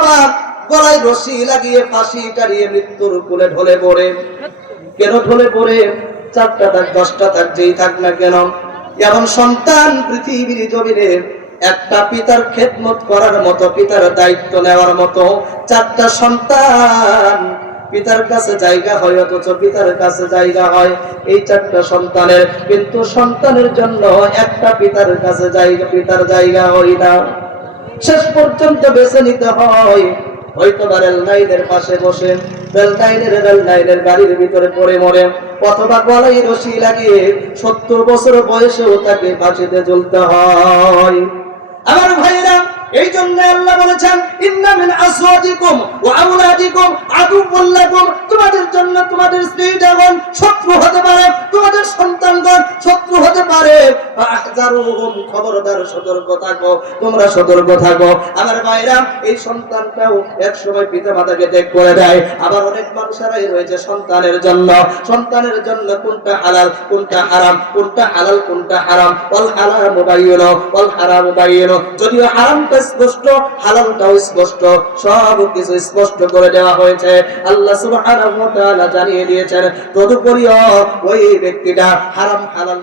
বাবা গলায় রশি লাগিয়ে ফাঁসি টাড়িয়ে মৃত্যুর কোলে ঢলে পড়ে। কেন ঢলে পড়ে? 4টা থাক 10টা থাক যেই থাক না কেন, এমন সন্তান পৃথিবীর জমিনে একটা পিতার খেদমত করার মতো, পিতার দায়িত্ব নেওয়ার মতো 4টা সন্তান পিতার কাছে জায়গা হয়, অথচ পিতার কাছে জায়গা হয় এই 4টা সন্তানের, কিন্তু সন্তানের জন্য একটা পিতার কাছে জায়গা, পিতার জায়গা হয় না। শেষ পর্যন্ত বেছে নিতে হয়, হয়তো রেল লাইনের পাশে বসে রেল লাইনের গাড়ির ভিতরে পড়ে মরে, অথবা গলায় রশি লাগিয়ে 70 বছর বয়সেও তাকে ফাঁসিতে ঝুলতে হয়। আমার ভাইরা, এই জন্য আল্লাহ বলেছেন ইন্না মিন আসওয়াজিকুম ওয়া আওলাদিকুম আদুউল লাকুম, তোমাদের জন্য তোমাদের স্ত্রীগণ শত্রু হতে পারে, তোমাদের সন্তানগণ শত্রু হতে পারে। ফাহযারুহুম, খবরদার সতর্ক থাকো, তোমরা সতর্ক থাকো। আমার ভাইরা, এই সন্তানটাও এক সময় পিতামাতাকে ত্যাগ করে দেয়। আবার অনেক মানুষেরাই রয়েছে সন্তানের জন্য কোনটা হালাল কোনটা হারাম, কোনটা হালাল কোনটা হারাম, ওয়াল হালালু বায়্যিন ওয়াল হারামু বায়্যিন, যদিও হারামটা স্পষ্ট হালালটাও স্পষ্ট, সব কিছু স্পষ্ট করে দেওয়া হয়েছে। আল্লাহ সুবহানাহু ওয়া তাআলা জানিয়ে দিয়েছেন, তদুপরি ওই ব্যক্তিটা হারাম হালাল